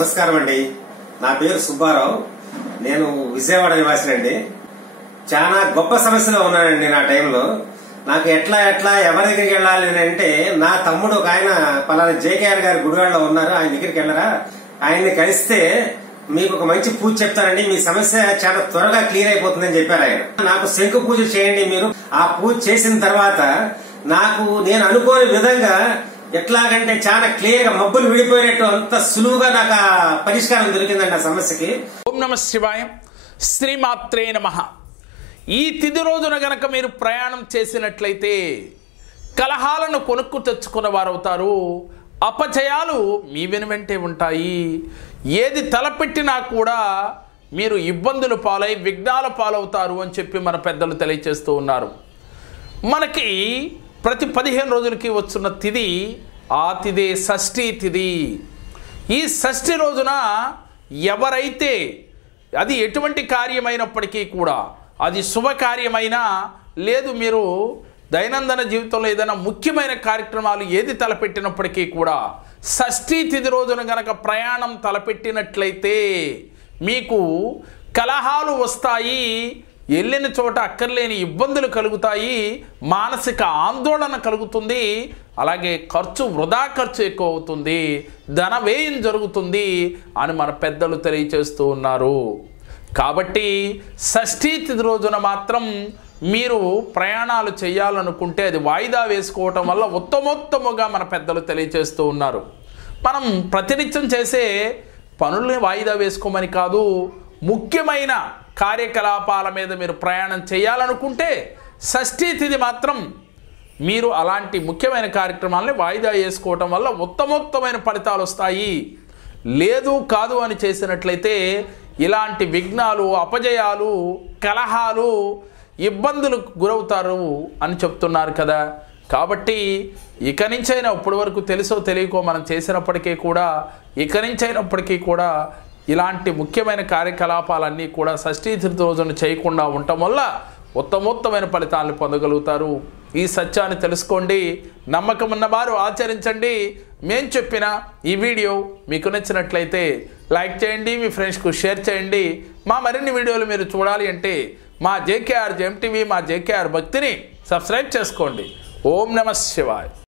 నమస్కారం అండి. నా పేరు సుబ్బారావు. నేను విజయవాడ నివాసినండి. చాలా గొప్ప సమస్యలో ఉన్నానండి నా టైంలో. నాకు ఎట్లా ఎట్లా ఎవరి దగ్గరికి వెళ్ళాలి అని అంటే నా తమ్ముడు ఒక ఆయన పలానా జేకేఆర్ గారి గుడివాడలో ఉన్నారు. ఆయన దగ్గరికి వెళ్ళరా? ఆయన్ని కలిస్తే మీకు ఒక మంచి పూజ చెప్తానండి. మీ సమస్య చాలా త్వరగా క్లియర్ అయిపోతుందని చెప్పారు ఆయన. నాకు శంకు పూజ చేయండి మీరు. ఆ పూజ చేసిన తర్వాత నాకు నేను అనుకోని విధంగా ఎట్లాగంటే చాలా క్లియర్గా మబ్బులు విడిపోయినట్టు అంత సులువుగా నాకు పరిష్కారం దొరికిందండి ఆ సమస్యకి. ఓం నమ శివాయ. శ్రీమాత్రే నమ. ఈ తిది రోజున గనక మీరు ప్రయాణం చేసినట్లయితే కలహాలను కొనుక్కు తెచ్చుకున్న వారవుతారు. అపజయాలు మీ వెనువెంటే ఉంటాయి. ఏది తలపెట్టినా కూడా మీరు ఇబ్బందులు పాలై విఘ్నాల పాలవుతారు అని చెప్పి మన పెద్దలు తెలియచేస్తూ ఉన్నారు. మనకి ప్రతి పదిహేను రోజులకి వస్తున్న తిది ఆ తిదే షష్ఠీ తిది. ఈ షష్ఠి రోజున ఎవరైతే అది ఎటువంటి కార్యమైనప్పటికీ కూడా అది శుభకార్యమైనా లేదు మీరు దైనందిన జీవితంలో ఏదైనా ముఖ్యమైన కార్యక్రమాలు ఏది తలపెట్టినప్పటికీ కూడా షష్ఠీ తిథి రోజున గనక ప్రయాణం తలపెట్టినట్లయితే మీకు కలహాలు వస్తాయి వెళ్ళిన చోట అక్కర్లేని ఇబ్బందులు కలుగుతాయి మానసిక ఆందోళన కలుగుతుంది అలాగే ఖర్చు వృధా ఖర్చు ఎక్కువ అవుతుంది ధన వ్యయం జరుగుతుంది అని మన పెద్దలు తెలియచేస్తూ ఉన్నారు. కాబట్టి షష్ఠీ తిథి రోజున మాత్రం మీరు ప్రయాణాలు చేయాలనుకుంటే అది వాయిదా వేసుకోవటం వల్ల ఉత్తమోత్తముగా మన పెద్దలు తెలియచేస్తూ ఉన్నారు. మనం ప్రతినిత్యం చేసే పనుల్ని వాయిదా వేసుకోమని కాదు ముఖ్యమైన కార్యకలాపాల మీద మీరు ప్రయాణం చేయాలనుకుంటే షష్ఠీ తిథి మాత్రం మీరు అలాంటి ముఖ్యమైన కార్యక్రమాలని వాయిదా వేసుకోవటం వల్ల ఉత్తమోత్తమైన ఫలితాలు వస్తాయి. లేదు కాదు అని చేసినట్లయితే ఇలాంటి విఘ్నాలు అపజయాలు కలహాలు ఇబ్బందులు గురవుతారు అని చెప్తున్నారు కదా. కాబట్టి ఇక నుంచైనా ఇప్పటి వరకు తెలుసో తెలియకో మనం చేసినప్పటికీ కూడా ఇక నుంచైనప్పటికీ కూడా ఇలాంటి ముఖ్యమైన కార్యకలాపాలన్నీ కూడా షష్ఠీ తిథి రోజున చేయకుండా ఉండటం వల్ల ఉత్తమోత్తమైన ఫలితాలను పొందగలుగుతారు. ఈ సత్యాన్ని తెలుసుకోండి. నమ్మకం ఉన్నవారు ఆచరించండి. మేం చెప్పిన ఈ వీడియో మీకు నచ్చినట్లయితే లైక్ చేయండి మీ ఫ్రెండ్స్కు షేర్ చేయండి. మా మరిన్ని వీడియోలు మీరు చూడాలి అంటే మా జేకేఆర్ జెఎంటీవీ మా జేకేఆర్ భక్తిని సబ్స్క్రైబ్ చేసుకోండి. ఓం నమ శివాయ్.